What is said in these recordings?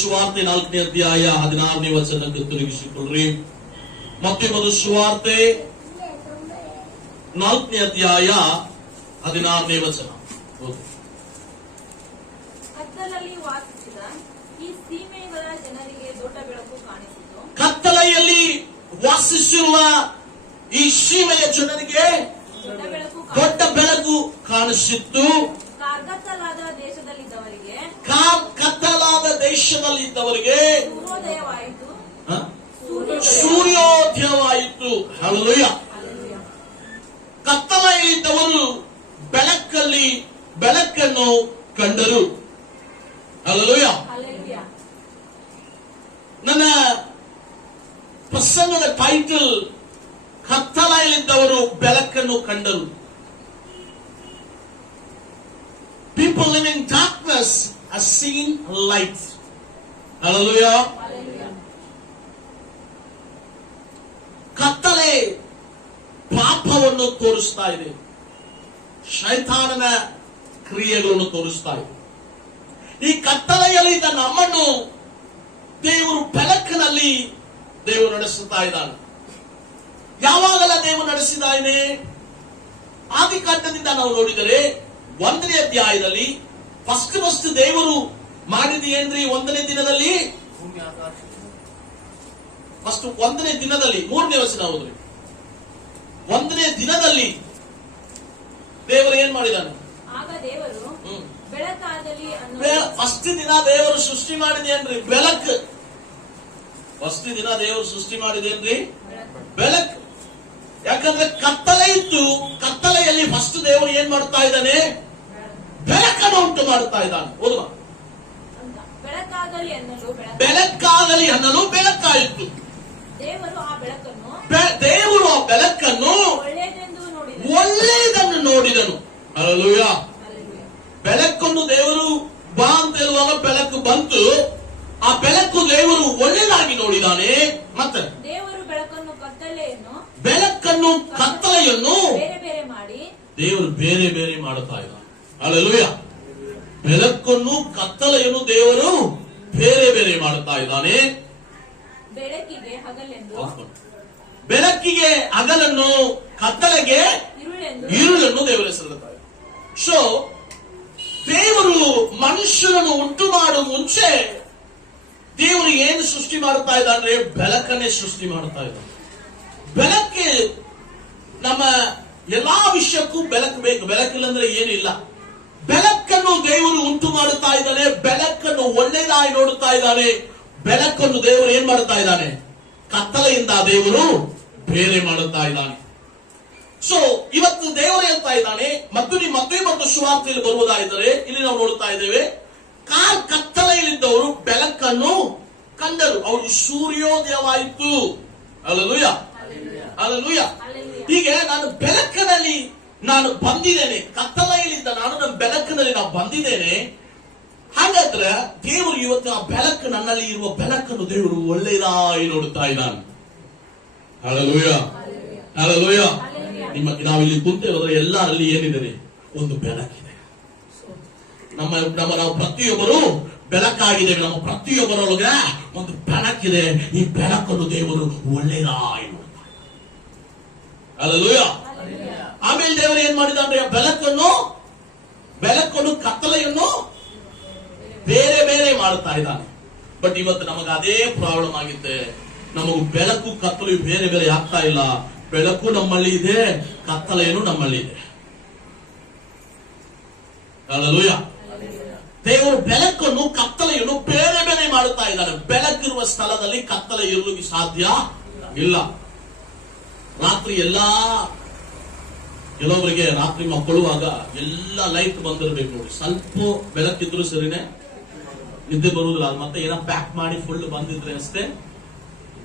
ಸುವಾರ್ತೆ 4ನೇ ಅಧ್ಯಾಯ 16ನೇ ವಚನಕ್ಕೆ ತಿರುಗಿಸಿಕೊಳ್ಳ್ರಿ. ಮತ್ತೊಂದು ಸುವಾರ್ತೆ 4ನೇ ಅಧ್ಯಾಯ 16ನೇ ವಚನ. ಕತ್ತಲಲ್ಲಿ ವಾಸಿಸಿದ ಈ ಸೀಮೆಗಳ ಜನರಿಗೆ ದೊಡ್ಡ ಬೆಳಕು ಕಾಣಿಸಿತು. ಕತ್ತಲೆಯಲ್ಲಿ ವಾಸಿಸಿರುವ ಈ ಸೀಮೆಯ ಜನರಿಗೆ ದೊಡ್ಡ ಬೆಳಕು ಕಾಣಿಸಿತ್ತು. ಕತ್ತಲಾದ ದೇಶದಲ್ಲಿದ್ದವರಿಗೆ ಸೂರ್ಯೋದಯವಾಯಿತು. ಸೂರ್ಯೋದಯವಾಯಿತು. ಹಲ್ಲೆಲೂಯಾ. ಕತ್ತಲೆಯಲ್ಲಿದ್ದವರು ಬೆಳಕನ್ನು ಕಂಡರು. ಹಲ್ಲೆಲೂಯಾ. ನನ್ನ ಪ್ರಸಂಗದ ಟೈಟಲ್ ಕತ್ತಲೆಯಲ್ಲಿದ್ದವರು ಬೆಳಕನ್ನು ಕಂಡರು. People living in darkness are seen light. Hallelujah. ಕತ್ತಲೆ ಪಾಪವನ್ನು ತೋರಿಸ್ತಾ ಇದೆ. ಶೈತಾನನ ಕ್ರಿಯೆಗಳನ್ನು ತೋರಿಸ್ತಾ ಇದೆ. ಈ ಕತ್ತಲೆಯಲ್ಲಿ ನಮ್ಮನ್ನು ದೇವರು ಬೆಳಕಿನಲ್ಲಿ ದೇವರು ನಡೆಸುತ್ತಾ ಇದ್ದಾನೆ. ಯಾವಾಗಲ ದೇವರು ನಡೆಸಿದ್ದಾನೆ? ಆದಿಕಾಂಡದಿಂದ ನಾವು ನೋಡಿದರೆ 1ನೇ ಅಧ್ಯಾಯದಲ್ಲಿ ಫಸ್ಟ್ ದೇವರು ಮಾಡಿದೇನ್ರಿ? 1ನೇ ದಿನದಲ್ಲಿ ಫಸ್ಟ್ 1ನೇ ದಿನದಲ್ಲಿ 3ನೇ ವಚನ ಹೋದ್ರಿ. 1ನೇ ದಿನದಲ್ಲಿ ದೇವರು ಏನ್ ಮಾಡಿದಾನೆ? ಆಗ ದೇವರು ಬೆಳಕಾಗಲಿ ಫಸ್ಟ್ ದಿನ ದೇವರು ಸೃಷ್ಟಿ ಮಾಡಿದೇನ್ರಿ? ಬೆಳಕು. ಫಸ್ಟ್ ದಿನ ದೇವರು ಸೃಷ್ಟಿ ಮಾಡಿದೇನ್ರಿ? ಬೆಳಕು. ಯಾಕಂದ್ರೆ ಕತ್ತಲೆ ಇತ್ತು. ಕತ್ತಲೆಯಲ್ಲಿ ಫಸ್ಟ್ ದೇವರು ಏನ್ ಮಾಡ್ತಾ ಇದ್ದಾನೆ? ಬೆಳಕನ್ನು ಉಂಟು ಮಾಡ್ತಾ ಇದ್ದಾನೆ. ಓದುವ. ಬೆಳಕಾಗಲಿ ಅನ್ನಲು ಬೆಳಕಾಯಿತು. ದೇವರು ಆ ಬೆಳಕನ್ನು ಒಳ್ಳೆಯದನ್ನು ನೋಡಿದನು. ಹಲ್ಲೆಲೂಯಾ. ಬೆಳಕನ್ನು ದೇವರು ಬಾ ಅಂತ ಹೇಳುವಾಗ ಬೆಳಕು ಬಂತು. ಆ ಬೆಳಕು ದೇವರು ಒಳ್ಳೆಯದಾಗಿ ನೋಡಿದಾನೆ. ಮತ್ತೆ ದೇವರು ಬೆಳಕನ್ನು ಕತ್ತಲೆಯನ್ನು ದೇವರು ಬೇರೆ ಬೇರೆ ಮಾಡುತ್ತಾ ಇದ್ದಾನೆ. ಹಲ್ಲೆಲೂಯಾ. ಬೆಳಕನ್ನು ಕತ್ತಲೆಯನ್ನು ದೇವರು ಬೇರೆ ಬೇರೆ ಮಾಡುತ್ತಾ ಇದ್ದಾನೆ. ಬೆಳಕಿಗೆ ಹಗಲನ್ನು, ಕತ್ತಲೆಗೆ ಇರುಳನ್ನು ದೇವರ ಹೆಸರಿಡುತ್ತಾರೆ. ಸೊ ದೇವರು ಮನುಷ್ಯರನ್ನು ಉಂಟು ಮಾಡುವ ಮುಂಚೆ ದೇವರು ಏನು ಸೃಷ್ಟಿ ಮಾಡುತ್ತಾ ಇದ್ದಾನೆ? ಬೆಳಕನ್ನೇ ಸೃಷ್ಟಿ ಮಾಡುತ್ತಾ ಇದ್ದಾನೆ. ಬೆಳಕ್ಕೆ ನಮ್ಮ ಎಲ್ಲಾ ವಿಷಯಕ್ಕೂ ಬೆಳಕು ಬೇಕು. ಬೆಳಕಿಲ್ಲಂದ್ರೆ ಏನಿಲ್ಲ. ಬೆಳಕನ್ನು ದೇವರು ಉಂಟು ಮಾಡುತ್ತಾ ಇದ್ದಾನೆ. ಬೆಳಕನ್ನು ಒಳ್ಳೆಯದಾಗಿ ನೋಡುತ್ತಾ ಇದ್ದಾನೆ. ಬೆಳಕನ್ನು ದೇವರು ಏನ್ ಮಾಡುತ್ತಾ ಇದ್ದಾನೆ? ಕತ್ತಲೆಯಿಂದ ದೇವರು ಬೇರೆ ಮಾಡುತ್ತಾ ಇದ್ದಾನೆ. ಸೊ ಇವತ್ತು ದೇವರು ಹೇಳ್ತಾ ಇದ್ದಾನೆ. ಮತ್ತು ಸುವಾರ್ತೆಯಲ್ಲಿ ಬರುವುದಾದರೆ ಇಲ್ಲಿ ನಾವು ನೋಡುತ್ತಾ ಇದ್ದೇವೆ, ಕತ್ತಲೆಯಲ್ಲಿದ್ದವರು ಬೆಳಕನ್ನು ಕಂಡರು. ಅವರು ಸೂರ್ಯೋದಯವಾಯಿತು. ಹಲ್ಲೆಲೂಯಾ. ಹಲ್ಲೆಲೂಯಾ. ಹೀಗೆ ನಾನು ಬೆಳಕಿನಲ್ಲಿ ನಾನು ಬಂದಿದ್ದೇನೆ. ಕತ್ತಲೆಯಲ್ಲಿದ್ದ ನನ್ನ ಬೆಳಕಿನಲ್ಲಿ ನಾನು ಬಂದಿದ್ದೇನೆ. ಹಾಗಾದ್ರೆ ದೇವರು ಇವತ್ತು ಆ ಬೆಳಕು, ನನ್ನಲ್ಲಿ ಇರುವ ಬೆಳಕನ್ನು ದೇವರು ಒಳ್ಳೆಯದಾಗಿ ನೋಡುತ್ತಾ ಇದ್ದಾನೆ. ಹಲ್ಲೆಲೂಯಾ. ಹಲ್ಲೆಲೂಯಾ. ನಾವಿಲ್ಲಿ ಕುಂತಿರೋದ್ರೆ ಎಲ್ಲರಲ್ಲಿ ಏನಿದೆ? ಒಂದು ಬೆಳಕಿದೆ. ನಾವು ಪ್ರತಿಯೊಬ್ಬರು ಬೆಳಕಾಗಿದ್ದೇವೆ. ನಮ್ಮ ಪ್ರತಿಯೊಬ್ಬರೊಳಗೆ ಒಂದು ಬೆಳಕಿದೆ. ಈ ಬೆಳಕನ್ನು ದೇವರು ಒಳ್ಳೆಯದಾಗಿ ನೋಡುತ್ತಾರೆ. ಹಲ್ಲೆಲೂಯಾ. ಆಮೇಲೆ ದೇವರು ಏನ್ ಮಾಡಿದಾದ್ರೆ ಬೆಳಕನ್ನು ಕತ್ತಲೆಯನ್ನು ಬೇರೆ ಬೇರೆ ಮಾಡುತ್ತಾ ಇದ್ದಾನೆ. ಬಟ್ ಇವತ್ತು ನಮಗೆ ಅದೇ ಪ್ರಾಬ್ಲಮ್ ಆಗಿದೆ. ನಮಗೂ ಬೆಳಕು ಕತ್ತಲೆಯು ಬೇರೆ ಬೇರೆ ಆಗ್ತಾ ಇಲ್ಲ. ಬೆಳಕು ನಮ್ಮಲ್ಲಿ ಇದೆ, ಕತ್ತಲೆಯನ್ನು ನಮ್ಮಲ್ಲಿ ಇದೆ. ಹಲ್ಲೆಲೂಯಾ. ದೇವರು ಬೆಳಕನ್ನು ಕತ್ತಲೆಯನ್ನು ಬೇರೆ ಬೇರೆ ಮಾಡುತ್ತಾ ಇದ್ದಾನೆ. ಬೆಳಕಿರುವ ಸ್ಥಳದಲ್ಲಿ ಕತ್ತಲೆ ಇರಲಿಕ್ಕೆ ಸಾಧ್ಯ ಇಲ್ಲ. ರಾತ್ರಿ ಕೆಲವರಿಗೆ ರಾತ್ರಿ ಮಕ್ಕಳುವಾಗ ಎಲ್ಲ ಲೈಟ್ ಬಂದಿರಬೇಕು ನೋಡಿ. ಸ್ವಲ್ಪ ಬೆಳಕಿದ್ರು ಸರಿನೇ ನಿದ್ದೆ ಬರುವುದಿಲ್ಲ. ಮತ್ತೆ ಏನೋ ಪ್ಯಾಕ್ ಮಾಡಿ ಫುಲ್ ಬಂದಿದ್ರೆ ಅಷ್ಟೇ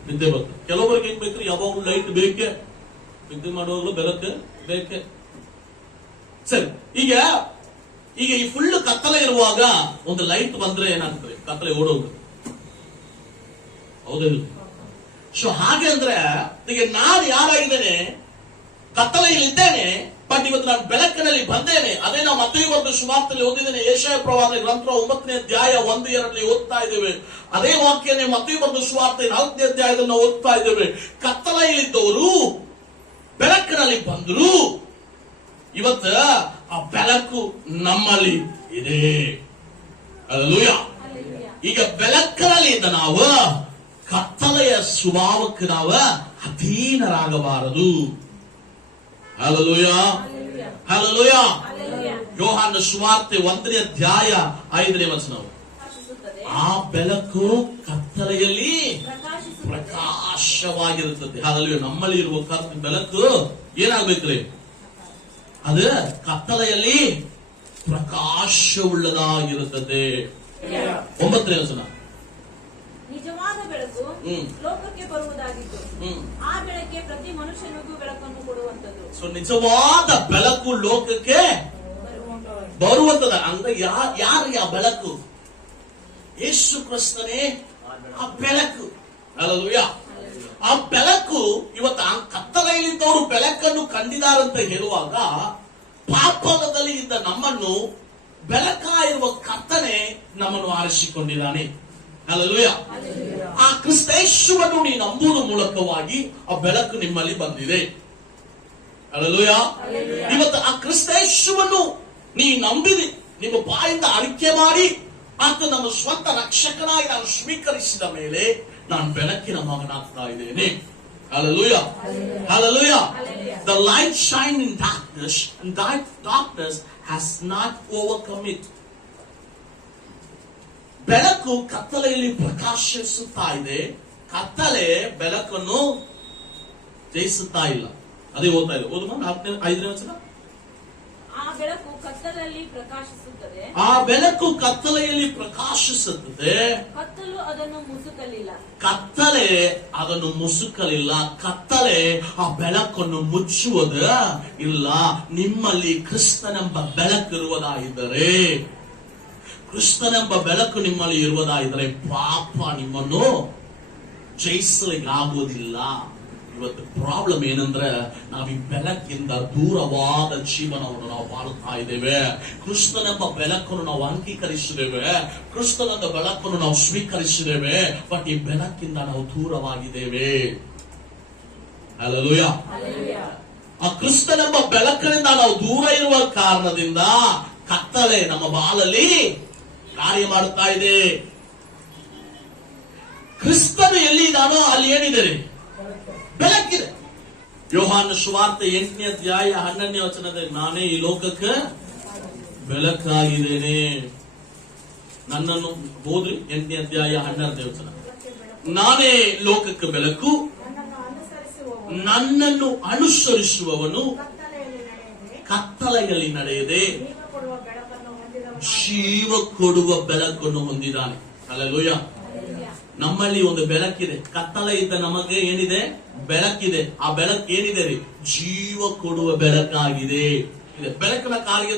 ನಿದ್ದೆ ಬರ್ತದೆ. ಕೆಲವರಿಗೆ ಏನ್ ಬೇಕು? ಯಾವಾಗಲೂ ಲೈಟ್ ಬೇಕೆ. ನಿದ್ದೆ ಮಾಡುವಾಗಲೂ ಬೆಳಕು ಬೇಕೆ. ಸರಿ, ಈಗ ಈ ಫುಲ್ ಕತ್ತಲೆ ಇರುವಾಗ ಒಂದು ಲೈಟ್ ಬಂದ್ರೆ ಏನಾಗ್ತದೆ? ಕತ್ತಲೆ ಓಡೋಗ್ತದೆ. ಹೌದಿಲ್ಲ? ಸೊ ಹಾಗೆ ಅಂದ್ರೆ ಈಗ ನಾನು ಯಾರಾಗಿದ್ದೇನೆ? ಕತ್ತಲೆಯಲ್ಲಿದ್ದೇನೆ. ಬಟ್ ಇವತ್ತು ನಾನು ಬೆಳಕಿನಲ್ಲಿ ಬಂದೇನೆ. ಅದೇ ನಾವು ಮತ್ತೊಂದು ಬರೆದ ಸುವಾರ್ತೆಯಲ್ಲಿ ಓದಿದ್ದೇನೆ. ಯೆಶಾಯ ಪ್ರವಾದನೆ ಗ್ರಂಥ 9ನೇ ಅಧ್ಯಾಯ 1-2 ಓದ್ತಾ ಇದ್ದೇವೆ. ಅದೇ ವಾಕ್ಯನೇ ಮತ್ತೊಂದು ಬರೆದ ಸುವಾರ್ತೆ 4ನೇ ಅಧ್ಯಾಯದಲ್ಲಿ ನಾವು ಓದ್ತಾ ಇದ್ದೇವೆ. ಕತ್ತಲೆಯಲ್ಲಿದ್ದವರು ಬೆಳಕಿನಲ್ಲಿ ಬಂದರು. ಇವತ್ತ ಆ ಬೆಳಕು ನಮ್ಮಲ್ಲಿ ಇದೆ. ಹಲ್ಲೆಲೂಯಾ. ಈಗ ಬೆಳಕಿನಲ್ಲಿದ್ದ ನಾವು ಕತ್ತಲೆಯ ಸ್ವಭಾವಕ್ಕೆ ನಾವು ಅಧೀನರಾಗಬಾರದು. Hallelujah, hallelujah. ಯೋಹಾನ ಸುವಾರ್ತೆ 1ನೇ ಅಧ್ಯಾಯ 5ನೇ ವಚನ. ಆ ಬೆಳಕು ಕತ್ತಲೆಯಲ್ಲಿ ಪ್ರಕಾಶವಾಗಿರುತ್ತದೆ. ಹಲ್ಲೆಲೂಯಾ. ನಮ್ಮಲ್ಲಿ ಇರುವ ಬೆಳಕು ಏನಾಗ್ಬೇಕ್ರಿ? ಅದು ಕತ್ತಲೆಯಲ್ಲಿ ಪ್ರಕಾಶವುಳ್ಳದಾಗಿರುತ್ತದೆ. 9ನೇ ವಚನ. ನಿಜವಾದ ಬೆಳಕು ಲೋಕಕ್ಕೆ ಬರುವುದಾಗಿದ್ದು ಆ ಬೆಳಕೆ ಪ್ರತಿ ಮನುಷ್ಯನಿಗೂ ಬೆಳಕನ್ನು ಕೊಡುವಂತದ್ದು. ಸೊ ನಿಜವಾದ ಬೆಳಕು ಲೋಕಕ್ಕೆ ಬರುವಂತದ. ಅಂದ್ರೆ ಯಾರು ಆ ಬೆಳಕು? ಯೇಸು ಕ್ರಿಸ್ತನೇ ಆ ಬೆಳಕು. ಹಲ್ಲೆಲೂಯಾ. ಆ ಬೆಳಕು ಇವತ್ತು ಆ ಕತ್ತಲೆಯಲ್ಲಿದ್ದವರು ಬೆಳಕನ್ನು ಕಂಡಿದ್ದಾರಂತ ಹೇಳುವಾಗ, ಪಾಪದಲ್ಲಿ ಇದ್ದ ನಮ್ಮನ್ನು ಬೆಳಕಾಗಿರುವ ಕರ್ತನೆ ನಮ್ಮನ್ನು ಆರಿಸಿಕೊಂಡಿದ್ದಾನೆ. ಹಲ್ಲೆಲೂಯಾ. ಆ ಕ್ರಿಸ್ತೇಶುವನ್ನು ನೀನು ನಂಬುವುದರ ಮೂಲಕವಾಗಿ ಆ ಬೆಳಕು ನಿಮ್ಮಲ್ಲಿ ಬಂದಿದೆ. ಹಲ್ಲೆಲೂಯಾ. ಇವತ್ತು ಆ ಕ್ರಿಸ್ತೇಶುವನ್ನು ನೀ ನಂಬಿದಿ, ನಿಮ್ಮ ಬಾಯಿಂದ ಅರಿಕೆ ಮಾಡಿ ಆತ ನಮ್ಮ ಸ್ವಂತ ರಕ್ಷಕನಾಗಿ ನಾನು ಸ್ವೀಕರಿಸಿದ ಮೇಲೆ ನಾನು ಬೆಳಕಿನ ಮಗನಾಗ್ತಾ ಇದ್ದೇನೆ. Hallelujah. Hallelujah. The light shine in darkness and that darkness has not overcome it. ಬೆಳಕು ಕತ್ತಲೆಯಲ್ಲಿ ಪ್ರಕಾಶಿಸುತ್ತಾ ಇದೆ, ಕತ್ತಲೆ ಬೆಳಕನ್ನು ಜಯಿಸುತ್ತಾ ಇಲ್ಲ. ಅದೇ ಓದ್ತಾ ಇದೆ. ಓದುವ 5ನೇ ವಚನ. ಆ ಬೆಳಕು ಕತ್ತಲೆಯಲ್ಲಿ ಪ್ರಕಾಶಿಸುತ್ತದೆ, ಆ ಬೆಳಕು ಕತ್ತಲೆಯಲ್ಲಿ ಪ್ರಕಾಶಿಸುತ್ತದೆ, ಕತ್ತಲು ಅದನ್ನು ಮುಸುಕಲಿಲ್ಲ. ಕತ್ತಲೆ ಅದನ್ನು ಮುಸುಕಲಿಲ್ಲ. ಕತ್ತಲೆ ಆ ಬೆಳಕನ್ನು ಮುಚ್ಚುವುದು ಇಲ್ಲ. ನಿಮ್ಮಲ್ಲಿ ಕ್ರಿಸ್ತನೆಂಬ ಬೆಳಕಿರುವುದಾಗಿದ್ದರೆ, ಕ್ರಿಸ್ತನೆಂಬ ಬೆಳಕು ನಿಮ್ಮಲ್ಲಿ ಇರುವುದಾಗಿದ್ದರೆ ಪಾಪ ನಿಮ್ಮನ್ನು ಜಯಿಸಲಿಕ್ಕಾಗುವುದಿಲ್ಲ. ಇವತ್ತು ಪ್ರಾಬ್ಲಮ್ ಏನಂದ್ರೆ ನಾವು ಈ ಬೆಳಕಿಂದ ದೂರವಾದ ಜೀವನವನ್ನು ನಾವು ಬಾಳುತ್ತಾ ಇದ್ದೇವೆ. ಕ್ರಿಸ್ತನೆಂಬ ಬೆಳಕನ್ನು ನಾವು ಅಂಗೀಕರಿಸಿದ್ದೇವೆ, ಕ್ರಿಸ್ತನೆಂಬ ಬೆಳಕನ್ನು ನಾವು ಸ್ವೀಕರಿಸಿದ್ದೇವೆ, ಬಟ್ ಈ ಬೆಳಕಿಂದ ನಾವು ದೂರವಾಗಿದ್ದೇವೆ. ಹಲ್ಲೆಲೂಯಾ. ಆ ಕ್ರಿಸ್ತನೆಂಬ ಬೆಳಕಿನಿಂದ ನಾವು ದೂರ ಇರುವ ಕಾರಣದಿಂದ ಕತ್ತಲೆ ನಮ್ಮ ಬಾಳಲ್ಲಿ ಕಾರ್ಯ ಮಾಡುತ್ತಾ ಇದೆ. ಕ್ರಿಸ್ತನು ಎಲ್ಲಿದ್ದಾನೋ ಅಲ್ಲಿ ಏನಿದೆ? ಬೆಳಕಿದೆ. ಯೋಹಾನ ಸುವಾರ್ತೆ 8ನೇ ಅಧ್ಯಾಯ 12ನೇ ವಚನದಲ್ಲಿ ನಾನೇ ಈ ಲೋಕಕ್ಕೆ ಬೆಳಕಾಗಿದ್ದೇನೆ. ನನ್ನನ್ನು ಓದ್ರಿ. 8ನೇ ಅಧ್ಯಾಯ 12ನೇ ವಚನ. ನಾನೇ ಲೋಕಕ್ಕೆ ಬೆಳಕು, ನನ್ನನ್ನು ಅನುಸರಿಸುವವನು ಕತ್ತಲೆಯಲ್ಲಿ ನಡೆಯದೆ ಜೀವ ಕೊಡುವ ಬೆಳಕನ್ನು ಹೊಂದಿದ್ದಾನೆ. ಹಲ್ಲೆಲೂಯಾ. ನಮ್ಮಲ್ಲಿ ಒಂದು ಬೆಳಕಿದೆ. ಕತ್ತಲೆ ಇದ್ದ ನಮಗೆ ಏನಿದೆ? ಬೆಳಕಿದೆ. ಆ ಬೆಳಕು ಏನಿದೆ ರೀ? ಜೀವ ಕೊಡುವ ಬೆಳಕಾಗಿದೆ. ಬೆಳಕಿನ ಕಾರ್ಯ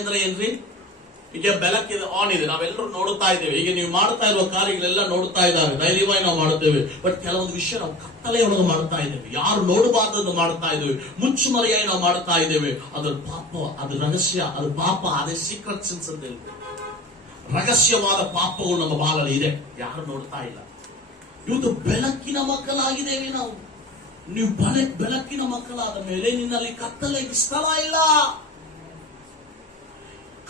ಅಂದ್ರೆ ಏನ್ರಿ? ಈಗ ಬೆಳಕಿದೆ, ಆನ್ ಇದೆ, ನಾವೆಲ್ಲರೂ ನೋಡುತ್ತಾ ಇದ್ದೇವೆ. ಈಗ ನೀವು ಮಾಡ್ತಾ ಇರುವ ಕಾರ್ಯಗಳೆಲ್ಲ ನೋಡುತ್ತಾ ಇದ್ದಾರೆ, ಧೈರ್ಯವಾಗಿ ನಾವು ಮಾಡುತ್ತೇವೆ. ಬಟ್ ಕೆಲವೊಂದು ವಿಷಯ ನಾವು ಕತ್ತಲೆಯೊಳಗೆ ಮಾಡ್ತಾ ಇದ್ದೇವೆ, ಯಾರು ನೋಡಬಾರ್ದನ್ನು ಮಾಡ್ತಾ ಇದ್ದೇವೆ, ಮುಚ್ಚುಮರೆಯಾಗಿ ನಾವು ಮಾಡ್ತಾ ಇದ್ದೇವೆ. ಅದ್ರ ಪಾಪ, ಅದು ರಹಸ್ಯ, ಅದು ಪಾಪ, ಅದೇ ಸೀಕ್ರೆಟ್ ಸಿನ್ಸ್ ಅಂತ ಹೇಳ್ತೇವೆ. ರಹಸ್ಯವಾದ ಪಾಪಗಳು ನಮ್ಮ ಬಾಳಲ್ಲಿ ಇದೆ, ಯಾರು ನೋಡ್ತಾ ಇಲ್ಲ. ಇವತ್ತು ಬೆಳಕಿನ ಮಕ್ಕಳಾಗಿದ್ದೇವೆ ನಾವು. ನೀವು ಬೆಳಕಿನ ಮಕ್ಕಳಾದ ಮೇಲೆ ನಿನ್ನಲ್ಲಿ ಕತ್ತಲೆಗೆ ಸ್ಥಳ ಇಲ್ಲ.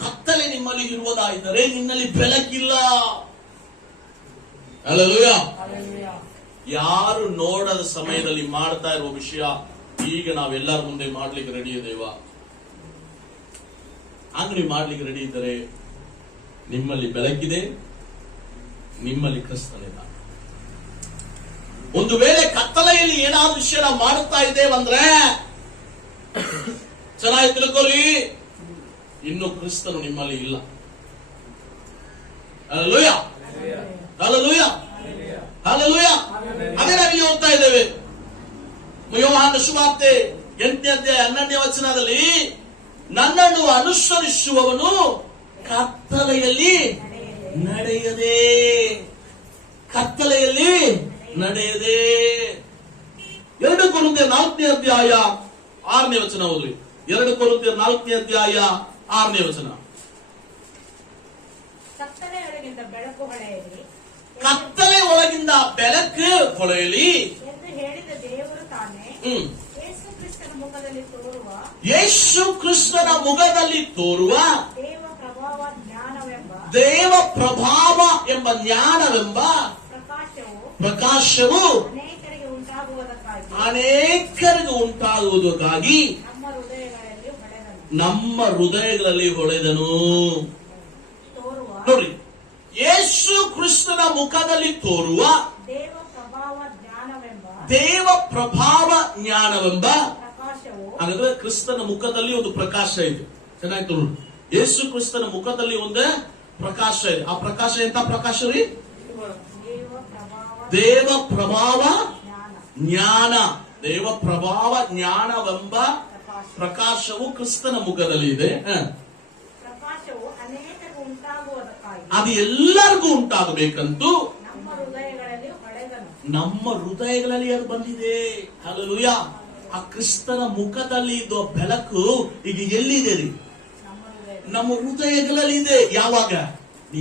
ಕತ್ತಲೆ ನಿಮ್ಮಲ್ಲಿ ಇರುವುದಾದರೆ ನಿನ್ನಲ್ಲಿ ಬೆಳಕಿಲ್ಲ. ಹಲ್ಲೆಲೂಯಾ. ಯಾರು ನೋಡದ ಸಮಯದಲ್ಲಿ ಮಾಡ್ತಾ ಇರುವ ವಿಷಯ ಈಗ ನಾವೆಲ್ಲರ ಮುಂದೆ ಮಾಡ್ಲಿಕ್ಕೆ ರೆಡಿ ಇದ್ದೇವಾ? ಅಂಗಡಿ ಮಾಡ್ಲಿಕ್ಕೆ ರೆಡಿ ಇದ್ದರೆ ನಿಮ್ಮಲ್ಲಿ ಬೆಳಕಿದೆ, ನಿಮ್ಮಲ್ಲಿ ಕ್ರಿಸ್ತನಿಲ್ಲ. ಒಂದು ವೇಳೆ ಕತ್ತಲೆಯಲ್ಲಿ ಏನಾದ್ರು ವಿಷಯ ನಾವು ಮಾಡುತ್ತಾ ಇದ್ದೇವಂದ್ರೆ ಚೆನ್ನಾಗಿ ತಿಳ್ಕೊಳ್ಳಿ, ಇನ್ನು ಕ್ರಿಸ್ತನು ನಿಮ್ಮಲ್ಲಿ ಇಲ್ಲ. Hallelujah, hallelujah, hallelujah. ಅದೇ ನಾವಿಲ್ಲಿ ಓದ್ತಾ ಇದ್ದೇವೆ. ಯೋಹಾನ ಸುವಾರ್ತೆ 8ನೇ ಅಧ್ಯಾಯ 12ನೇ ವಚನದಲ್ಲಿ, ನನ್ನನ್ನು ಅನುಸರಿಸುವವನು ಕತ್ತಲೆಯಲ್ಲಿ ನಡೆಯದೆ, ಕತ್ತಲೆಯಲ್ಲಿ ನಡೆಯದೆ. 2 ಕೊರಿಂಥಿಯರು 4ನೇ ಅಧ್ಯಾಯ 6ನೇ ವಚನ ಓದಿ. 2 ಕೊರಿಂಥಿಯರು 4ನೇ ಅಧ್ಯಾಯ 6ನೇ ವಚನ. ಕತ್ತಲೆಯೊಳಗಿಂದ ಬೆಳಕು ಹೊಳೆಯಲಿ ಕತ್ತಲೆ ಒಳಗಿಂದ ಬೆಳಕು ಹೊಳೆಯಲಿ ಎಂದು ಹೇಳಿದ ದೇವರು ತಾನೇ ಯೇಸು ಕ್ರಿಸ್ತನ ಮುಖದಲ್ಲಿ ತೋರುವ ಯೇಸು ಕ್ರಿಸ್ತನ ಮುಖದಲ್ಲಿ ತೋರುವ ದೇವ ಪ್ರಭಾವ ಎಂಬ ಜ್ಞಾನವೆಂಬ ಪ್ರಕಾಶವು ಅನೇಕರಿಗೆ ಉಂಟಾಗುವುದಕ್ಕಾಗಿ ನಮ್ಮ ಹೃದಯಗಳಲ್ಲಿ ಹೊಳೆದನು. ನೋಡಿ, ಯೇಸು ಕ್ರಿಸ್ತನ ಮುಖದಲ್ಲಿ ತೋರುವ ದೇವ ಪ್ರಭಾವ ಜ್ಞಾನವೆಂಬ ಹಾಗಾದ್ರೆ ಕ್ರಿಸ್ತನ ಮುಖದಲ್ಲಿ ಒಂದು ಪ್ರಕಾಶ ಇದೆ. ಚೆನ್ನಾಗಿ ನೋಡಿ, ಯೇಸು ಕ್ರಿಸ್ತನ ಮುಖದಲ್ಲಿ ಒಂದು ಪ್ರಕಾಶ ಇದೆ. ಆ ಪ್ರಕಾಶ ಎಂತ ಪ್ರಕಾಶ ರೀ? ದೇವ ಪ್ರಭಾವ ಜ್ಞಾನ. ದೇವ ಪ್ರಭಾವ ಜ್ಞಾನವೆಂಬ ಪ್ರಕಾಶವು ಕ್ರಿಸ್ತನ ಮುಖದಲ್ಲಿ ಇದೆ. ಅದು ಎಲ್ಲರಿಗೂ ಉಂಟಾಗಬೇಕಂತೂ ನಮ್ಮ ಹೃದಯಗಳಲ್ಲಿ ಅದು ಬಂದಿದೆ. ಹಲ್ಲೆಲೂಯಾ. ಆ ಕ್ರಿಸ್ತನ ಮುಖದಲ್ಲಿ ಇದ್ದ ಬೆಳಕು ಈಗ ಎಲ್ಲಿದೆ ರೀ? ನಮ್ಮ ಹೃದಯಗಳಲ್ಲಿ ಇದೆ. ಯಾವಾಗ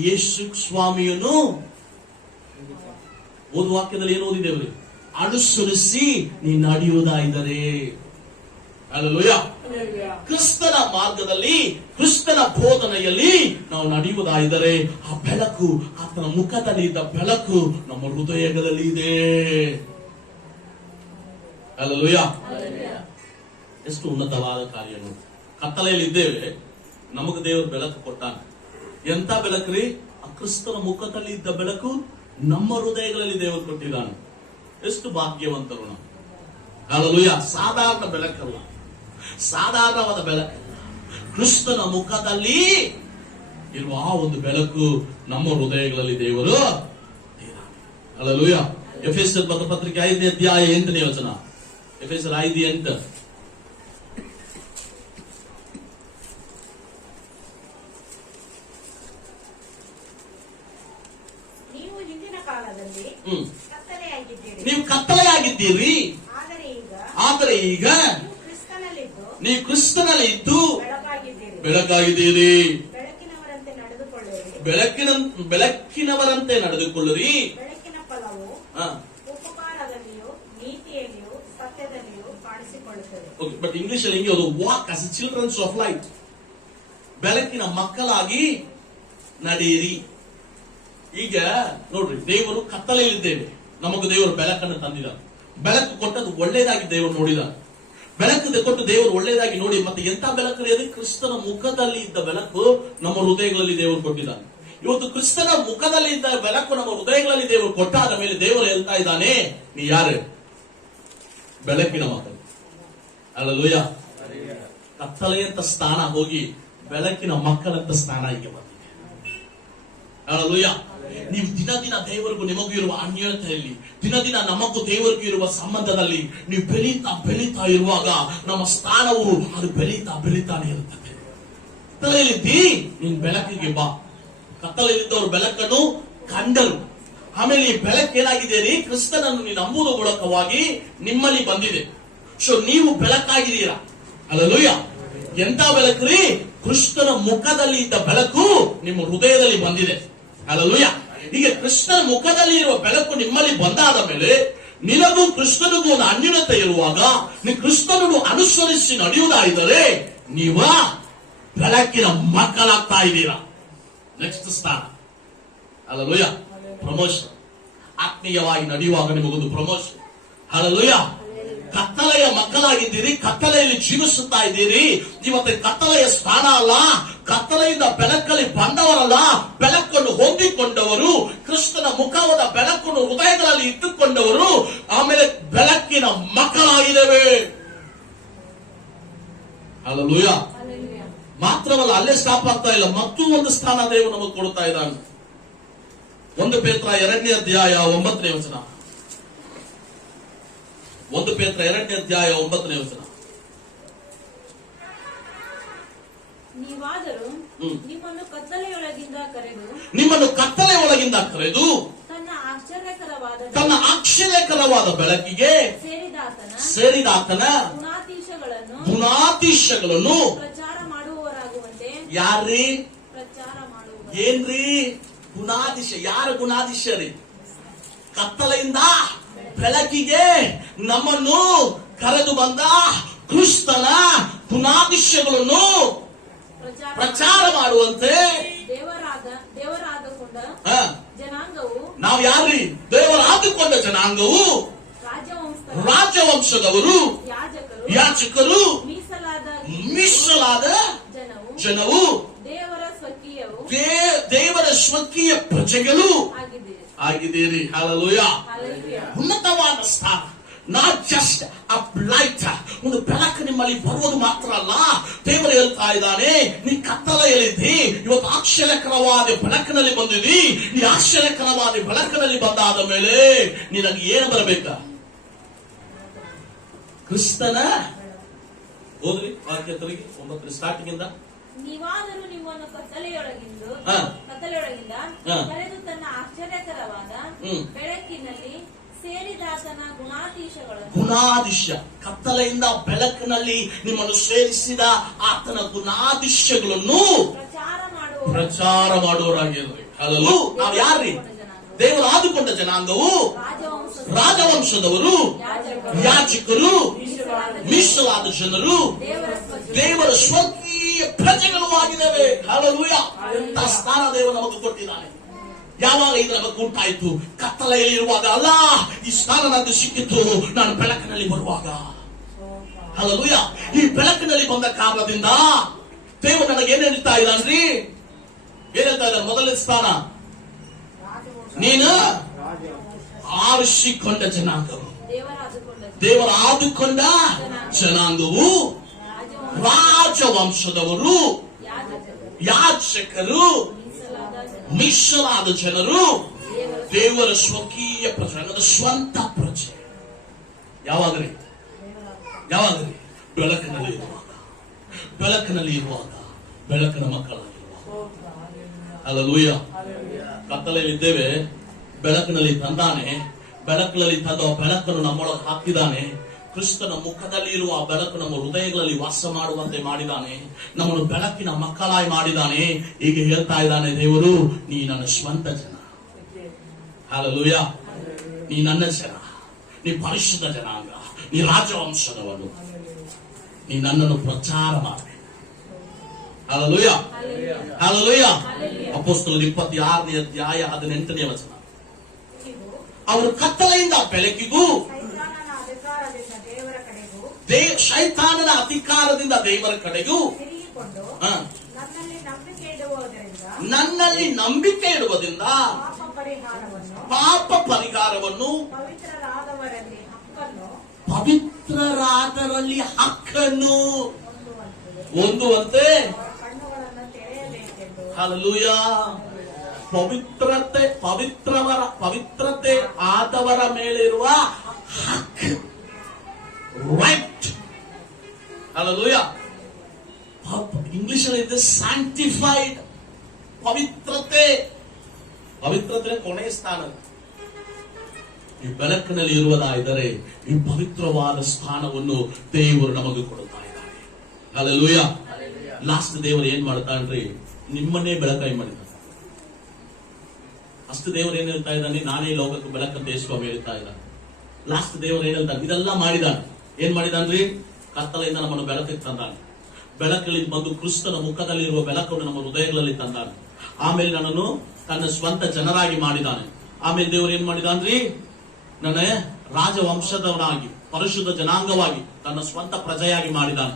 ಯೇಸು ಸ್ವಾಮಿಯನ್ನು ಓದುವ ವಾಕ್ಯದಲ್ಲಿ ಏನು ಓದಿದ್ದೇವೆ? ಅನುಸರಿಸಿ ನೀ ನಡೆಯುವುದಾಯಿದರೆ. ಹಲ್ಲೆಲೂಯಾ. ಕ್ರಿಸ್ತನ ಮಾರ್ಗದಲ್ಲಿ, ಕ್ರಿಸ್ತನ ಬೋಧನೆಯಲ್ಲಿ ನಾವು ನಡೆಯುವುದಾಯಿದರೆ ಆ ಬೆಳಕು, ಆತನ ಮುಖದಲ್ಲಿ ಇದ್ದ ಬೆಳಕು ನಮ್ಮ ಹೃದಯಗಳಲ್ಲಿ ಇದೆ. ಹಲ್ಲೆಲೂಯಾ. ಎಷ್ಟು ಉನ್ನತವಾದ ಕಾರ್ಯ ನೋಡಿ. ಕತ್ತಲೆಯಲ್ಲಿ ಇದ್ದೇವೆ, ನಮಗೆ ದೇವರು ಬೆಳಕು ಕೊಟ್ಟಾನ. ಎಂತ ಬೆಳಕು ರೀ? ಆ ಕ್ರಿಸ್ತನ ಮುಖದಲ್ಲಿ ಇದ್ದ ಬೆಳಕು ನಮ್ಮ ಹೃದಯಗಳಲ್ಲಿ ದೇವರು ಕೊಟ್ಟಿದ್ದಾನೆ. ಎಷ್ಟು ಭಾಗ್ಯವಂತರು ನಾವು. ಹಲ್ಲೆಲೂಯಾ. ಸಾಧಾರಣ ಬೆಳಕಲ್ಲ, ಸಾಧಾರಣವಾದ ಬೆಳಕು. ಕ್ರಿಸ್ತನ ಮುಖದಲ್ಲಿ ಇರುವ ಆ ಒಂದು ಬೆಳಕು ನಮ್ಮ ಹೃದಯಗಳಲ್ಲಿ ದೇವರು. ಹಲ್ಲೆಲೂಯಾ. ಎಫೆಸರ್ ಪತ್ರಿಕೆ 5ನೇ ಅಧ್ಯಾಯ 8ನೇ ವಚನ. ಎಫೆಸರ್ 5:8. ನೀವು ಕತ್ತಲೆಯಾಗಿದ್ದೀರಿ, ಆದರೆ ಈಗ ನೀವು ಕ್ರಿಸ್ತನಲ್ಲಿ ಇದ್ದು ಬೆಳಕಾಗಿದ್ದೀರಿ. ಬೆಳಕಿನವರಂತೆ ನಡೆದುಕೊಳ್ಳಿರಿ. ಬೆಳಕಿನ ಫಲವು ಉಪಕಾರದಲ್ಲಿಯೂ ನೀತಿಯಲ್ಲಿಯೂ ಸತ್ಯದಲ್ಲಿಯೂ ಕಾಣಿಸಿಕೊಳ್ಳುತ್ತದೆ. ಬಟ್ ಇಂಗ್ಲಿಷ್ ಅಲ್ಲಿ ಹಿಂಗೆ, walk as childrens of light. ಬೆಳಕಿನ ಮಕ್ಕಳಾಗಿ ನಡೆಯಿರಿ. ಈಗ ನೋಡ್ರಿ, ದೇವರು ಕತ್ತಲೆಯಲ್ಲಿದ್ದೇವೆ, ನಮಗೂ ದೇವರು ಬೆಳಕನ್ನು ತಂದಿದ. ಬೆಳಕು ಕೊಟ್ಟದ್ದು ಒಳ್ಳೇದಾಗಿ ದೇವರು ನೋಡಿದ. ಬೆಳಕು ಕೊಟ್ಟು ದೇವರು ಒಳ್ಳೇದಾಗಿ ನೋಡಿ ಮತ್ತೆ ಎಂತ ಬೆಳಕು? ಕ್ರಿಸ್ತನ ಮುಖದಲ್ಲಿ ಇದ್ದ ಬೆಳಕು ನಮ್ಮ ಹೃದಯಗಳಲ್ಲಿ ದೇವರು ಕೊಟ್ಟಿದ್ದಾನೆ. ಇವತ್ತು ಕ್ರಿಸ್ತನ ಮುಖದಲ್ಲಿ ಇದ್ದ ಬೆಳಕು ನಮ್ಮ ಹೃದಯಗಳಲ್ಲಿ ದೇವರು ಕೊಟ್ಟಾದ ಮೇಲೆ ದೇವರು ಹೇಳ್ತಾ ಇದ್ದಾನೆ, ನೀ ಯಾರು? ಬೆಳಕಿನ ಮಕ್ಕಳು. ಹಲ್ಲೆಲೂಯಾ. ಕತ್ತಲೆಯಂತ ಸ್ಥಾನ ಹೋಗಿ ಬೆಳಕಿನ ಮಕ್ಕಳಂತ ಸ್ಥಾನ ಈಗ ಬಂದಿದೆ. ಹಲ್ಲೆಲೂಯಾ. ನೀವು ದಿನ ದಿನ ದೇವರಿಗೂ ನಿಮಗೂ ಇರುವ ಅನ್ಯೋನ್ಯತೆಯಲ್ಲಿ, ದಿನ ದಿನ ನಮಗೂ ದೇವರಿಗೂ ಇರುವ ಸಂಬಂಧದಲ್ಲಿ ನೀವು ಬೆಳೀತಾ ಇರುವಾಗ ನಮ್ಮ ಸ್ಥಾನವು ಅದು ಬೆಳೀತಾನೆ ಇರುತ್ತದೆ. ಕತ್ತಲೆಯಲ್ಲಿದ್ದಿ, ನೀನ್ ಬೆಳಕಿಗೆ ಬಾ. ಕತ್ತಲೆಯಲ್ಲಿದ್ದವರು ಬೆಳಕನ್ನು ಕಂಡರು. ಆಮೇಲೆ ಈ ಬೆಳಕು ಏನಾಗಿದೆ ರೀ? ಕ್ರಿಸ್ತನನ್ನು ನೀವು ನಂಬುವುದರ ಮೂಲಕವಾಗಿ ನಿಮ್ಮಲ್ಲಿ ಬಂದಿದೆ. ಸೊ ನೀವು ಬೆಳಕಾಗಿದ್ದೀರಾ. ಹಲ್ಲೆಲೂಯಾ. ಎಂತ ಬೆಳಕು ರೀ? ಕ್ರಿಸ್ತನ ಮುಖದಲ್ಲಿ ಇದ್ದ ಬೆಳಕು ನಿಮ್ಮ ಹೃದಯದಲ್ಲಿ ಬಂದಿದೆ. ಹಲ್ಲೆಲೂಯಾ. ಈಗ ಕೃಷ್ಣನ ಮುಖದಲ್ಲಿ ಇರುವ ಬೆಳಕು ನಿಮ್ಮಲ್ಲಿ ಬಂದಾದ ಮೇಲೆ ನಿನಗೂ ಕೃಷ್ಣನಿಗೂ ಒಂದು ಅನ್ಯೋನ್ಯತೆ ಇರುವಾಗ ನೀವು ಕೃಷ್ಣನನ್ನು ಅನುಸರಿಸಿ ನಡೆಯುವುದಾಯಿದರೆ ನೀವ ಬೆಳಕಿನ ಮಕ್ಕಳಾಗ್ತಾ ಇದ್ದೀರಾ. ನೆಕ್ಸ್ಟ್ ಸ್ಥಾನ. ಹಲ್ಲೆಲೂಯಾ. ಪ್ರಮೋಷನ್. ಆತ್ಮೀಯವಾಗಿ ನಡೆಯುವಾಗ ನಿಮಗೊಂದು ಪ್ರಮೋಷನ್. ಹಲ್ಲೆಲೂಯಾ. ಕತ್ತಲೆಯ ಮಕ್ಕಳಾಗಿದ್ದೀರಿ, ಕತ್ತಲೆಯಲ್ಲಿ ಜೀವಿಸುತ್ತಾ ಇದ್ದೀರಿ. ಇವತ್ತು ಕತ್ತಲೆಯ ಸ್ಥಾನ ಅಲ್ಲ, ಕತ್ತಲೆಯಿಂದ ಬೆಳಕಲ್ಲಿ ಬಂದವರಲ್ಲ, ಬೆಳಕನ್ನು ಹೊಂದಿಕೊಂಡವರು, ಕ್ರಿಸ್ತನ ಮುಖವಾದ ಬೆಳಕನ್ನು ಹೃದಯಗಳಲ್ಲಿ ಇಟ್ಟುಕೊಂಡವರು, ಆಮೇಲೆ ಬೆಳಕಿನ ಮಕ್ಕಳಾಗಿದ್ದೇವೆ. ಹಲ್ಲೆಲೂಯಾ. ಮಾತ್ರವಲ್ಲ, ಅಲ್ಲೇ ಸ್ಟಾಪ್ ಆಗ್ತಾ ಇಲ್ಲ, ಮತ್ತೂ ಒಂದು ಸ್ಥಾನ ದೇವರು ನಮಗೆ ಕೊಡ್ತಾ ಇದ್ದಾನೆ. 1 ಪೇತ್ರ 2ನೇ ಅಧ್ಯಾಯ 9ನೇ ವಚನ. 1 ಪೇತ್ರ 2ನೇ ಅಧ್ಯಾಯ 9ನೇ ವಚನ. ನೀವಾದರೂ ನಿಮ್ಮನ್ನು ಕತ್ತಲೆಯೊಳಗಿಂದ ಕರೆದು ತನ್ನ ಆಶ್ಚರ್ಯಕರವಾದ ಬೆಳಕಿಗೆ ಸೇರಿದಾತನ ಗುಣಾತಿಶಯಗಳನ್ನು ಪ್ರಚಾರ ಮಾಡುವವರಾಗುವಂತೆ ಯಾರ್ರೀ ಪ್ರಚಾರ ಮಾಡುವ. ಏನ್ರಿ ಗುಣಾತಿಶಯ? ಯಾರ ಗುಣಾತಿಶಯ ರೀ? ಕತ್ತಲೆಯಿಂದ ಬೆಳಕಿಗೆ ನಮ್ಮನ್ನು ಕರೆದು ಬಂದ ಕ್ರಿಸ್ತನ ಗುಣಾತಿಶಯಗಳನ್ನು ಪ್ರಚಾರ ಮಾಡುವಂತೆ ದೇವರಾದಕೊಂಡ ಜನಾಂಗವು, ನಾವು ಯಾರ್ರಿ? ದೇವರಾದುಕೊಂಡ ಜನಾಂಗವು, ರಾಜವಂಶದವರು, ಯಾಜಕರು, ಮೀಸಲಾದ ಜನವು, ದೇವರ ಸ್ವಕೀಯ ಪ್ರಜೆಗಳು ಆಗಿದ್ದೀರಿ. ಹಲ್ಲೆಲೂಯಾ. ಉನ್ನತವಾದ ಸ್ಥಾನ, ನಾಟ್ ಜಸ್ಟ್ ಅ ಲೈಟ್, ಒಂದು ಬೆಳಕು ನಿಮ್ಮಲ್ಲಿ ಬರುವುದು ಮಾತ್ರ ಅಲ್ಲ. ದೇವರು ಹೇಳ್ತಾ ಇದ್ದಾನೆ, ನೀ ಕತ್ತಲೆಯಲ್ಲಿದ್ದಿ, ಇವತ್ತು ಆಶ್ಚರ್ಯಕರವಾದ ಬೆಳಕಿನಲ್ಲಿ ಬಂದಿದ್ದಿ. ನೀ ಆಶ್ಚರ್ಯಕರವಾದ ಬೆಳಕಿನಲ್ಲಿ ಬಂದಾದ ಮೇಲೆ ನಿನಗೆ ಏನು ಬರಬೇಕಾ? ಕ್ರಿಸ್ತನ ಓದ್ರಿ ವಾಕ್ಯ 9 ಸ್ಟಾರ್ಟಿಂಗ್ ಇಂದ. ನೀವಾದರೂ ನಿಮ್ಮನ್ನು ಕತ್ತಲೆಯೊಳಗಿಂದ ಕರೆದು ತನ್ನ ಆಶ್ಚರ್ಯಕರವಾದ ಬೆಳಕಿನಲ್ಲಿ ಸೇರಿದಾತನ ಗುಣಾತಿಶ, ಕತ್ತಲೆಯಿಂದ ಬೆಳಕಿನಲ್ಲಿ ನಿಮ್ಮನ್ನು ಸೇರಿಸಿದ ಆತನ ಗುಣಾತಿಶಯಗಳನ್ನು ಪ್ರಚಾರ ಮಾಡುವವರಾಗಿರ್ರಿ. ಹಲೋ, ನಾವು ಯಾರ್ರಿ? ದೇವರು ಆದುಕೊಂಡ ಜನಾಂಗವು, ರಾಜವಂಶದವರು, ಯಾಜಕರು, ಮೀಸಲಾದ ಜನರು, ದೇವರ ಸ್ವಕೀಯ ಪ್ರಜೆಗಳು ಆಗಿದ್ದೇವೆ. ಹಲ್ಲೆಲೂಯಾ. ಅಂತಹ ಸ್ಥಾನ ದೇವರು ನಮಗೆ ಕೊಟ್ಟಿದ್ದಾನೆ. ಯಾವಾಗ ಇದು ನಮಗೆ ಉಂಟಾಯಿತು? ಕತ್ತಲೆಯಲ್ಲಿ ಇರುವಾಗ ಅಲ್ಲ, ಈ ಸ್ಥಾನ ನನಗೆ ಸಿಕ್ಕಿತ್ತು ನಾನು ಬೆಳಕಿನಲ್ಲಿ ಬರುವಾಗ. ಹಲ್ಲೆಲೂಯಾ. ಈ ಬೆಳಕಿನಲ್ಲಿ ಬಂದ ಕಾರಣದಿಂದ ದೇವರು ನನಗೆ ಏನ್ ಹೇಳ್ತಾ ಇದ್ದಾನ್ರಿ? ಏನ್ ಹೇಳ್ತಾ ಇದ್ದಾನೆ? ಮೊದಲನೇ ಸ್ಥಾನ, ನೀನು ಆರಿಸಿಕೊಂಡ ಜನಾಂಗವು, ದೇವರ ಆದುಕೊಂಡ ಜನಾಂಗವು, ರಾಜವಂಶದವರು, ಯಾಜಕರು, ಮೀಸಲಾದ ಜನರು, ದೇವರ ಸ್ವಕೀಯ ಪ್ರಜೆ, ಸ್ವಂತ ಪ್ರಜೆ. ಯಾವಾಗ್ರಿ? ಬೆಳಕಿನಲ್ಲಿ ಇರುವಾಗ, ಬೆಳಕಿನ ಮಕ್ಕಳಾಗಿರುವಾಗ. ಹಲ್ಲೆಲೂಯಾ. ಕತ್ತಲೆಯಲ್ಲಿ ಇದ್ದೇವೆ, ಬೆಳಕಿನಲ್ಲಿ ತಂದಾನೆ. ಬೆಳಕಿನಲ್ಲಿ ತಂದ ಬೆಳಕನ್ನು ನಮ್ಮೊಳಗೆ ಹಾಕಿದ್ದಾನೆ. ಕ್ರಿಸ್ತನ ಮುಖದಲ್ಲಿ ಇರುವ ಬೆಳಕು ನಮ್ಮ ಹೃದಯಗಳಲ್ಲಿ ವಾಸ ಮಾಡುವಂತೆ ಮಾಡಿದ್ದಾನೆ. ನಮ್ಮನ್ನು ಬೆಳಕಿನ ಮಕ್ಕಳಾಗಿ ಮಾಡಿದ್ದಾನೆ. ಈಗ ಹೇಳ್ತಾ ಇದ್ದಾನೆ ದೇವರು, ನೀ ನನ್ನ ಸ್ವಂತ ಜನ. ಹಲ್ಲೆಲೂಯಾ. ನೀ ನನ್ನ ಜನ, ನೀ ಪರಿಶುದ್ಧ ಜನಾಂಗ, ನೀ ರಾಜವಂಶದವನು, ನೀ ನನ್ನನ್ನು ಪ್ರಚಾರ ಮಾಡಿ. ಹಲ್ಲೆಲೂಯಾ. ಹಲ್ಲೆಲೂಯಾ. ಅಪೊಸ್ತಲರ 26ನೇ ಅಧ್ಯಾಯ 18ನೇ ವಚನ. ಅವರು ಕತ್ತಲೆಯಿಂದ ಬೆಳಕಿಗೂ, ಶೈತಾನನ ಅಧಿಕಾರದಿಂದ ದೇವರ ಕಡೆಗೂ ನನ್ನಲ್ಲಿ ನಂಬಿಕೆ ಇಡುವುದರಿಂದ ಪಾಪ ಪರಿಹಾರವನ್ನು, ಪವಿತ್ರರಾದರಲ್ಲಿ ಹಕ್ಕನ್ನು ಹೊಂದುವಂತೆ. ಹಲ್ಲೆಲೂಯಾ. ಪವಿತ್ರತೆ ಆದವರ ಮೇಲಿರುವ ಹಕ್ಕು, ರೈಟ್. ಹಲ್ಲೆಲೂಯಾ. ಇಂಗ್ಲಿಷ್ ಅಲ್ಲಿ ಇದೆ ಸ್ಯಾಂಕ್ಟಿಫೈಡ್. ಪವಿತ್ರತೆ ಕೊನೆಯ ಸ್ಥಾನ. ಈ ಬೆಳಕಿನಲ್ಲಿ ಇರುವುದಾದರೆ ಈ ಪವಿತ್ರವಾದ ಸ್ಥಾನವನ್ನು ದೇವರು ನಮಗೆ ಕೊಡುತ್ತಾ ಇದ್ದಾರೆ. ಹಲ್ಲೆಲೂಯಾ. ಲಾಸ್ಟ್ ದೇವರು ಏನ್ ಮಾಡ್ತಾನ್ರಿ? ನಿಮ್ಮನ್ನೇ ಬೆಳಕಾಯಿ ಮಾಡಿದ. ಅಷ್ಟು ದೇವರು ಏನ್ ಹೇಳ್ತಾ ಇದ್ದಾನೆ? ನಾನೇ ಲೋಕಕ್ಕೆ ಬೆಳಕಂತ ಸ್ವಾಮಿ ಹೇಳ್ತಾ ಇದ್ದಾನೆ. ಲಾಸ್ಟ್ ದೇವರು ಏನ್ ಹೇಳ್ತಾನೆ? ಇದೆಲ್ಲ ಮಾಡಿದಾನೆ. ಏನ್ ಮಾಡಿದಾನ್ರಿ? ಕತ್ತಲೆಯಿಂದ ನಮ್ಮನ್ನು ಬೆಳಕಿಗೆ ತಂದಾನೆ. ಬೆಳಕಲ್ಲಿ ಬಂದು ಕ್ರಿಸ್ತನ ಮುಖದಲ್ಲಿರುವ ಬೆಳಕನ್ನು ನಮ್ಮ ಹೃದಯಗಳಲ್ಲಿ ತಂದಾನೆ. ಆಮೇಲೆ ನನ್ನನ್ನು ತನ್ನ ಸ್ವಂತ ಜನರಾಗಿ ಮಾಡಿದಾನೆ. ಆಮೇಲೆ ದೇವರು ಏನ್ ಮಾಡಿದಾನ್ರಿ? ನನ್ನ ರಾಜವಂಶದವನಾಗಿ, ಪರಿಶುದ್ಧ ಜನಾಂಗವಾಗಿ, ತನ್ನ ಸ್ವಂತ ಪ್ರಜೆಯಾಗಿ ಮಾಡಿದಾನೆ.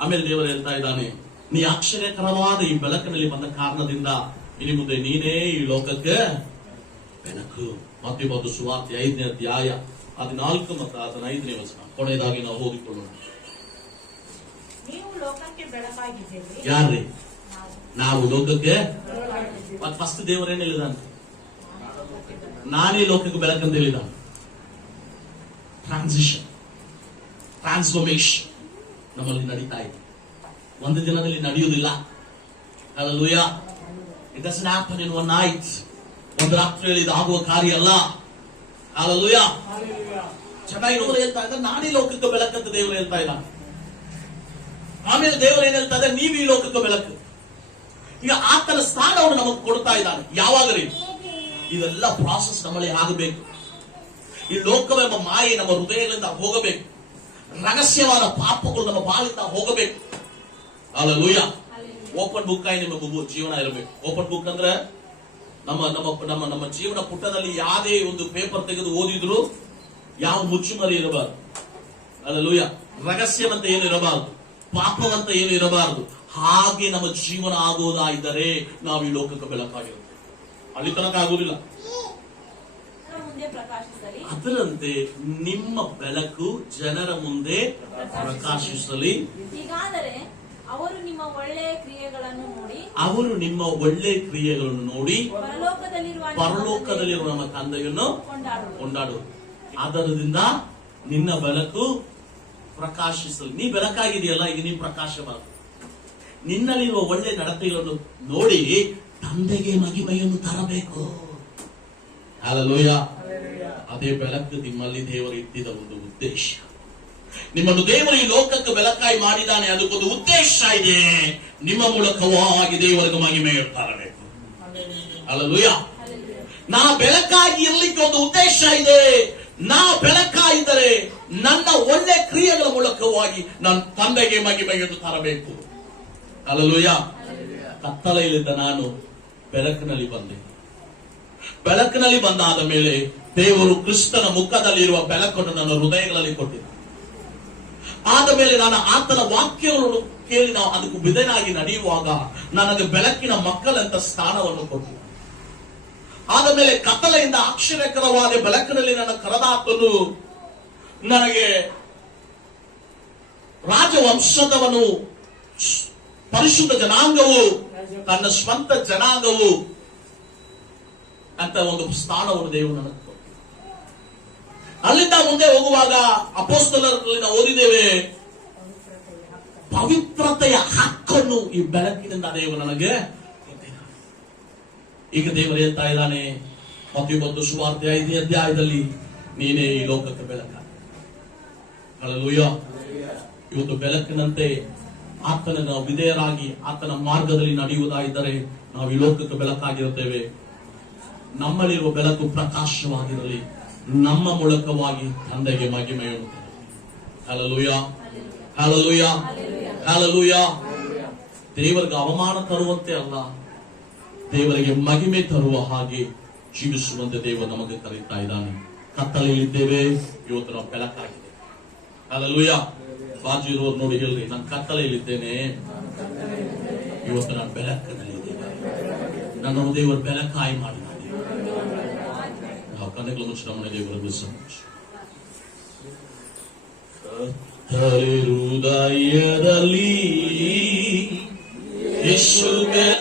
ಆಮೇಲೆ ದೇವರು ಹೇಳ್ತಾ ಇದ್ದಾನೆ, ನೀ ಆಶ್ಚರ್ಯಕರವಾದ ಈ ಬೆಳಕಿನಲ್ಲಿ ಬಂದ ಕಾರಣದಿಂದ ಇನ್ನು ಮುಂದೆ ನೀನೇ ಈ ಲೋಕಕ್ಕೆ ಬೆಳಕು. ಮತ್ತೊಂದು ಸುವಾರ್ತೆ 5ನೇ ಅಧ್ಯಾಯ 14 ಮತ್ತು 15ನೇ ವಚನ. ಕೊನೆಯದಾಗಿ ನಾವು ಓದಿಕೊಳ್ಳೋಣ. ಯಾರ್ರಿ? ನಾವು ಲೋಕಕ್ಕೆ. ಫಸ್ಟ್ ದೇವರೇನು ಹೇಳಿದಾನೆ? ನಾನೇ ಲೋಕಕ್ಕೆ ಬೆಳಕಂತ ಹೇಳಿದಾನೆ. ಟ್ರಾನ್ಸ್ಫಾರ್ಮೇಶನ್ ನಮ್ಮಲ್ಲಿ ನಡೀತಾ ಇದೆ. ಒಂದು ದಿನದಲ್ಲಿ ನಡೆಯುವುದಿಲ್ಲ. Hallelujah. It doesn't happen in one night. ಒಂದು ರಾತ್ರಿಯಲ್ಲಿ ಇದಾಗುವ ಕಾರ್ಯ ಅಲ್ಲ. ಹಲ್ಲೆಲೂಯಾ. ಚೆನ್ನಾಗಿ ನೋಡು ಹೇಳ್ತಾ ಇದ್ದ, ನಾನೇ ಲೋಕಕ್ಕೆ ಬೆಳಕಂತ ದೇವರು ಹೇಳ್ತಾ ಇದ್ದಾನೆ. ಆಮೇಲೆ ದೇವರು ಏನ್ ಹೇಳ್ತಾರೆ, ನೀವು ಈ ಲೋಕಕ್ಕೆ ಬೆಳಕು. ಈಗ ಆತನ ಸ್ಥಾನವನ್ನು ನಮಗೆ ಕೊಡ್ತಾ ಇದ್ದಾನೆ. ಯಾವಾಗ ರೀ? ಇದೆಲ್ಲ ಪ್ರಾಸೆಸ್ ನಮ್ಮಲ್ಲಿ ಆಗಬೇಕು. ಈ ಲೋಕವೆಂಬ ಮಾಯೆ ನಮ್ಮ ಹೃದಯಗಳಿಂದ ಹೋಗಬೇಕು. ರಹಸ್ಯವಾದ ಪಾಪಗಳು ನಮ್ಮ ಬಾಳಿಂದ ಹೋಗಬೇಕು. ಹಲ್ಲೆಲೂಯಾ. ಓಪನ್ ಬುಕ್ ಆಗಿ ನಿಮ್ಮ ಜೀವನ ಇರಬೇಕು. ಓಪನ್ ಬುಕ್ ಅಂದ್ರೆ ನಮ್ಮ ನಮ್ಮ ನಮ್ಮ ನಮ್ಮ ಜೀವನ ಪುಟದಲ್ಲಿ ಯಾವುದೇ ಒಂದು ಪೇಪರ್ ತೆಗೆದು ಓದಿದ್ರು ಯಾವ ಮುಚ್ಚುಮರಿ ಇರಬಾರದು. ಹಲ್ಲೆಲೂಯಾ. ರಹಸ್ಯವಂತ ಏನು ಇರಬಾರದು, ಪಾಪವಂತ ಏನು ಇರಬಾರದು. ಹಾಗೆ ನಮ್ಮ ಜೀವನ ಆಗೋದಾಯಿದ್ದರೆ ನಾವು ಈ ಲೋಕಕ್ಕೆ ಬೆಳಕಾಗಿರುತ್ತೆ. ಅಲ್ಲಿ ತನಕ ಆಗುವುದಿಲ್ಲ. ಅದರಂತೆ ನಿಮ್ಮ ಬೆಳಕು ಜನರ ಮುಂದೆ ಪ್ರಕಾಶಿಸಲಿ. ಹೀಗಾದರೆ ಅವರು ನಿಮ್ಮ ಒಳ್ಳೆಯ ಕ್ರಿಯೆಗಳನ್ನು ನೋಡಿ ಪರಲೋಕದಲ್ಲಿರುವ ನಮ್ಮ ತಂದೆಯನ್ನು ಕೊಂಡಾಡುವರು. ಅದರಿಂದ ನಿನ್ನ ಬೆಳಕು ಪ್ರಕಾಶಿಸಲಿ. ನೀ ಬೆಳಕಾಗಿದೆಯಲ್ಲ, ಈಗ ನೀ ಪ್ರಕಾಶವಾಗು. ನಿನ್ನಲ್ಲಿರುವ ಒಳ್ಳೆ ನಡತೆಗಳನ್ನು ನೋಡಿ ತಂದೆಗೆ ಮಹಿಮೆಯನ್ನು ತರಬೇಕು. ಹಲ್ಲೆಲೂಯಾ. ಅದೇ ಬೆಳಕು ನಿಮ್ಮಲ್ಲಿ ದೇವರು ಇಟ್ಟಿದ ಒಂದು ಉದ್ದೇಶ. ನಿಮ್ಮನ್ನು ದೇವರು ಈ ಲೋಕಕ್ಕೆ ಬೆಳಕಾಗಿ ಮಾಡಿದ್ದಾನೆ. ಅದಕ್ಕೊಂದು ಉದ್ದೇಶ ಇದೆ. ನಿಮ್ಮ ಮೂಲಕವಾಗಿ ದೇವರಿಗೆ ಮಹಿಮೆಯನ್ನು ತರಬೇಕು. ಹಲ್ಲೆಲೂಯಾ. ನಾ ಬೆಳಕಾಗಿ ಇರ್ಲಿಕ್ಕೆ ಒಂದು ಉದ್ದೇಶ ಇದೆ. ನಾ ಬೆಳಕಾಗಿದ್ದರೆ ನನ್ನ ಒಳ್ಳೆ ಕ್ರಿಯೆಗಳ ಮೂಲಕವಾಗಿ ನಾನು ತಂದೆಗೆ ಮಹಿಮೆಯನ್ನು ತರಬೇಕು. ಹಲ್ಲೆಲೂಯಾ. ಕತ್ತಲೆಯಲ್ಲಿದ್ದ ನಾನು ಬೆಳಕಿನಲ್ಲಿ ಬಂದೆ. ಬೆಳಕಿನಲ್ಲಿ ಬಂದಾದ ಮೇಲೆ ದೇವರು ಕ್ರಿಸ್ತನ ಮುಖದಲ್ಲಿರುವ ಬೆಳಕನ್ನು ನನ್ನ ಹೃದಯಗಳಲ್ಲಿ ಕೊಟ್ಟಿದ್ದ. ಆದ ಮೇಲೆ ನಾನು ಆತನ ವಾಕ್ಯಗಳನ್ನು ಕೇಳಿ ನಾವು ಅದಕ್ಕೆ ವಿಧೇಯನಾಗಿ ನಡೆಯುವಾಗ ನನಗೆ ಬೆಳಕಿನ ಮಕ್ಕಳಂತ ಸ್ಥಾನವನ್ನು ಕೊಟ್ಟಿದ್ದ. ಆದ ಮೇಲೆ ಕತ್ತಲೆಯಿಂದ ಆಶ್ಚರ್ಯಕರವಾದ ಬೆಳಕಿನಲ್ಲಿ ನನ್ನ ಕರೆದಾತನು ನನಗೆ ರಾಜವಂಶದವನು, ಪರಿಶುದ್ಧ ಜನಾಂಗವು, ತನ್ನ ಸ್ವಂತ ಜನಾಂಗವು ಅಂತ ಒಂದು ಸ್ಥಾನವನ್ನು ದೇವರು ನನಗೆ ಕೊಟ್ಟ. ಅಲ್ಲಿಂದ ಮುಂದೆ ಹೋಗುವಾಗ ಅಪೊಸ್ತಲರಲ್ಲಿ ನಾವು ಓದಿದ್ದೇವೆ, ಪವಿತ್ರತೆಯ ಹಕ್ಕನ್ನು ಈ ಬೆಳಕಿನಿಂದ ದೇವರು ನನಗೆ ಕೊಟ್ಟಿದ್ದಾನೆ. ಈಗ ದೇವರು ಹೇಳ್ತಾ ಇದ್ದಾನೆ, ಮತ್ತಾಯ ಸುವಾರ್ತೆ 5ನೇ ಅಧ್ಯಾಯದಲ್ಲಿ, ನೀನೇ ಈ ಲೋಕಕ್ಕೆ ಬೆಳಕ. ಹಲ್ಲೆಲೂಯಾ. ಇವತ್ತು ಬೆಳಕಿನಂತೆ ಆತನ ನಾವು ವಿಧೇಯರಾಗಿ ಆತನ ಮಾರ್ಗದಲ್ಲಿ ನಡೆಯುವುದಾಗಿದ್ದರೆ ನಾವು ಈ ಲೋಕಕ್ಕೆ ಬೆಳಕಾಗಿರುತ್ತೇವೆ. ನಮ್ಮಲ್ಲಿರುವ ಬೆಳಕು ಪ್ರಕಾಶವಾಗಿರಲಿ. ನಮ್ಮ ಮೂಲಕವಾಗಿ ತಂದೆಗೆ ಮಹಿಮೆಯನ್ನು ತರಲಿ. Hallelujah, hallelujah, hallelujah. ದೇವರಿಗೆ ಅವಮಾನ ತರುವಂತೆ ಅಲ್ಲ, ದೇವರಿಗೆ ಮಹಿಮೆ ತರುವ ಹಾಗೆ ಜೀವಿಸುವಂತೆ ದೇವರು ನಮಗೆ ಕರೀತಾ ಇದ್ದಾನೆ. ಕತ್ತಲೆಯಲ್ಲಿದ್ದೇವೆ, ಇವತ್ತು ನಾವು ಬೆಳಕಾಗಿದೆ. ಹಲ್ಲೆಲೂಯಾ. ಬಾಜು ಇರುವವರು ನೋಡಿ ಹೇಳ್ರಿ, ನಾನು ಕತ್ತಲೆಯಲ್ಲಿದ್ದೇನೆ, ಇವತ್ತು ನಾನು ಬೆಳಕಿನಲ್ಲಿದ್ದೇನೆ. ನನ್ನನ್ನು ದೇವರು ಬೆಳಕಾಯಿ ಮಾಡಿದ್ದಾನೆ. ನಾವು ಕಣ್ಣುಗಳ ಮುಚ್ಚಿ ನಮ್ಮನೆ ದೇವರನ್ನು ಹೃದಯದಲ್ಲಿ ಯೇಸುವೆ